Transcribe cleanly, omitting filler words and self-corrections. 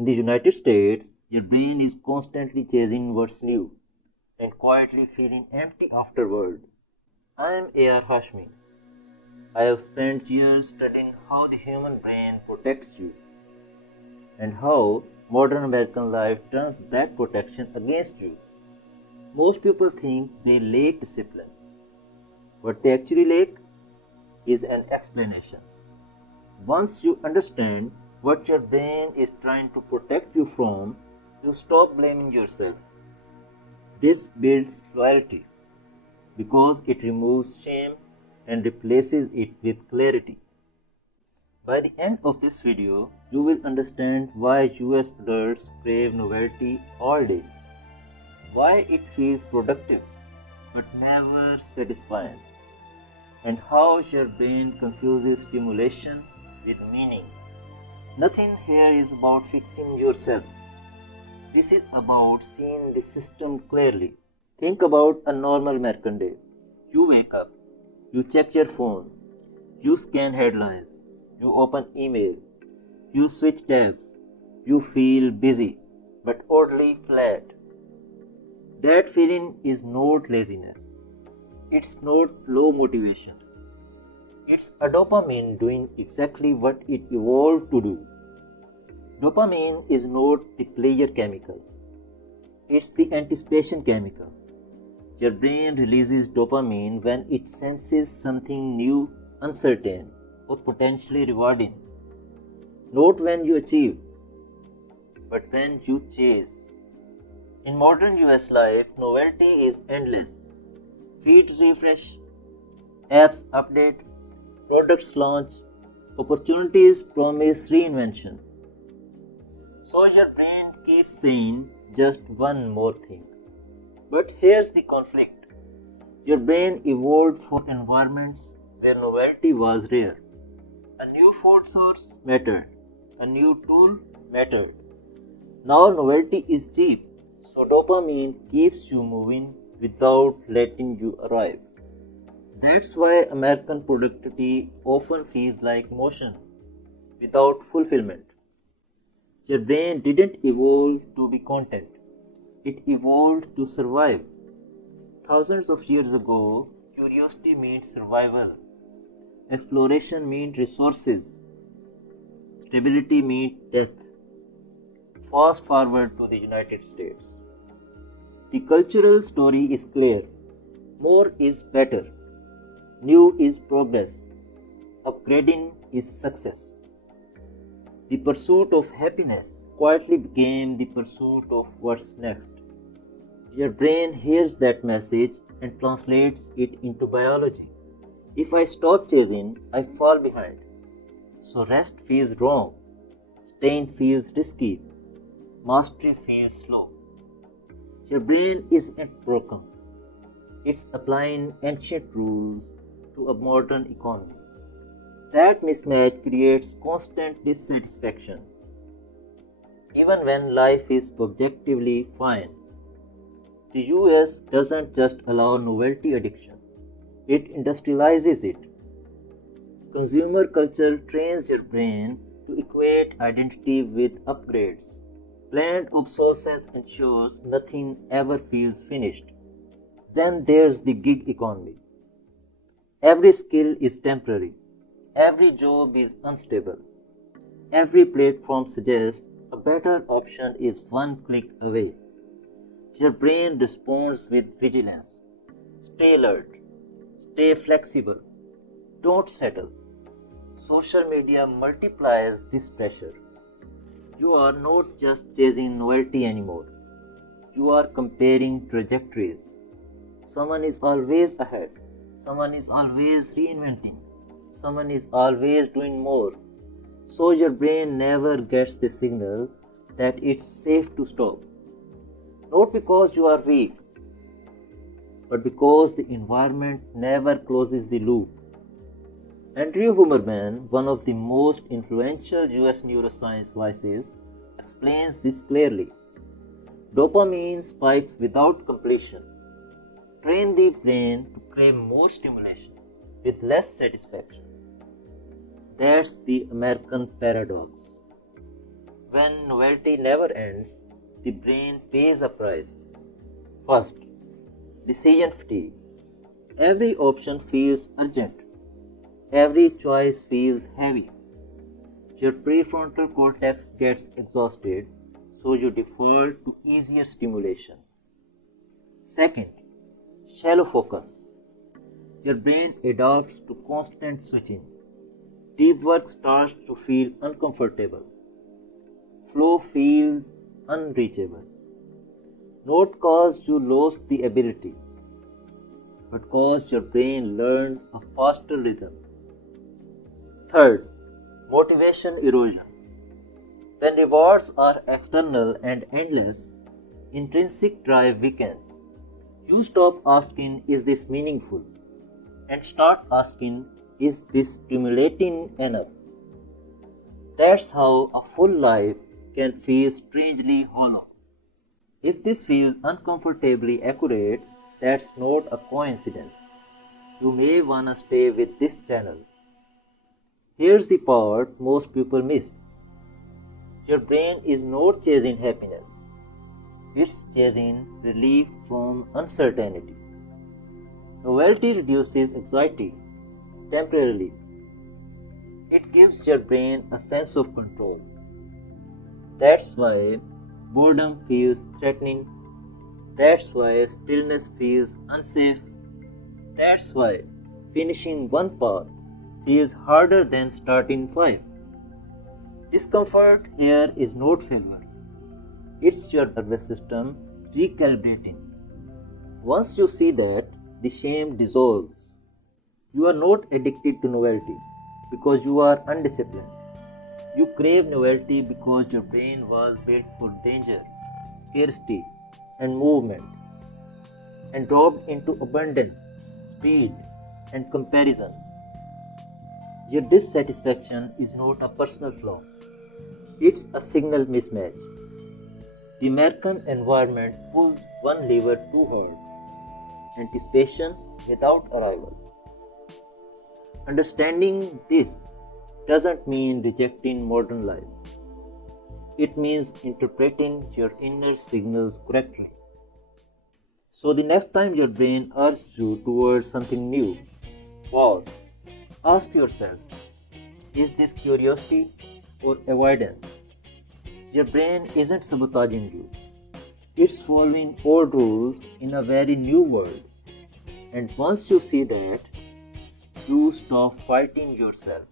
In the United States, your brain is constantly chasing what's new and quietly feeling empty afterward. I am A.R. Hashmi. I have spent years studying how the human brain protects you and how modern American life turns that protection against you. Most people think they lack discipline. What they actually lack is an explanation. Once you understand what your brain is trying to protect you from, you stop blaming yourself. This builds loyalty because it removes shame and replaces it with clarity. By the end of this video, you will understand why US adults crave novelty all day, why it feels productive but never satisfying, and how your brain confuses stimulation with meaning. Nothing here is about fixing yourself. This is about seeing the system clearly. Think about a normal American day. You wake up, you check your phone, you scan headlines, you open email, you switch tabs, you feel busy but oddly flat. That feeling is not laziness. It's not low motivation. It's a dopamine doing exactly what it evolved to do. Dopamine is not the pleasure chemical. It's the anticipation chemical. Your brain releases dopamine when it senses something new, uncertain, or potentially rewarding. Not when you achieve, but when you chase. In modern US life, novelty is endless. Feeds refresh, apps update, products launch, opportunities promise reinvention. So your brain keeps saying just one more thing. But here's the conflict. Your brain evolved for environments where novelty was rare. A new food source mattered. A new tool mattered. Now novelty is cheap, so dopamine keeps you moving without letting you arrive. That's why American productivity often feels like motion without fulfillment. Your brain didn't evolve to be content. It evolved to survive. Thousands of years ago, curiosity meant survival. Exploration meant resources. Stability meant death. Fast forward to the United States. The cultural story is clear. More is better. New is progress. Upgrading is success. The pursuit of happiness quietly became the pursuit of what's next. Your brain hears that message and translates it into biology. If I stop chasing, I fall behind. So rest feels wrong. Staying feels risky. Mastery feels slow. Your brain isn't broken. It's applying ancient rules to a modern economy. That mismatch creates constant dissatisfaction, even when life is objectively fine. The US doesn't just allow novelty addiction, it industrializes it. Consumer culture trains your brain to equate identity with upgrades. Planned obsolescence ensures nothing ever feels finished. Then there's the gig economy. Every skill is temporary. Every job is unstable. Every platform suggests a better option is one click away. Your brain responds with vigilance. Stay alert. Stay flexible. Don't settle. Social media multiplies this pressure. You are not just chasing novelty anymore. You are comparing trajectories. Someone is always ahead. Someone is always reinventing. Someone is always doing more. So your brain never gets the signal that it's safe to stop. Not because you are weak, but because the environment never closes the loop. Andrew Huberman, one of the most influential US neuroscience voices, explains this clearly. Dopamine spikes without completion. Train the brain to crave more stimulation with less satisfaction. That's the American paradox. When novelty never ends, the brain pays a price. First, decision fatigue. Every option feels urgent. Every choice feels heavy. Your prefrontal cortex gets exhausted, so you default to easier stimulation. Second, shallow focus. Your brain adapts to constant switching. Deep work starts to feel uncomfortable. Flow feels unreachable. Not cause you lost the ability, but cause your brain learned a faster rhythm. Third, motivation erosion. When rewards are external and endless, intrinsic drive weakens. You stop asking, is this meaningful? And start asking, is this stimulating enough? That's how a full life can feel strangely hollow. If this feels uncomfortably accurate, that's not a coincidence. You may wanna stay with this channel. Here's the part most people miss. Your brain is not chasing happiness. It's chasing relief from uncertainty. Novelty reduces anxiety temporarily. It gives your brain a sense of control. That's why boredom feels threatening. That's why stillness feels unsafe. That's why finishing one path feels harder than starting five. Discomfort here is not failure. It's your nervous system recalibrating. Once you see that, the shame dissolves. You are not addicted to novelty because you are undisciplined. You crave novelty because your brain was built for danger, scarcity, and movement, and dropped into abundance, speed, and comparison. Your dissatisfaction is not a personal flaw, it's a signal mismatch. The American environment pulls one lever too hard, anticipation without arrival. Understanding this doesn't mean rejecting modern life. It means interpreting your inner signals correctly. So the next time your brain urges you towards something new, pause. Ask yourself, is this curiosity or avoidance? Your brain isn't sabotaging you. It's following old rules in a very new world. And once you see that, you stop fighting yourself.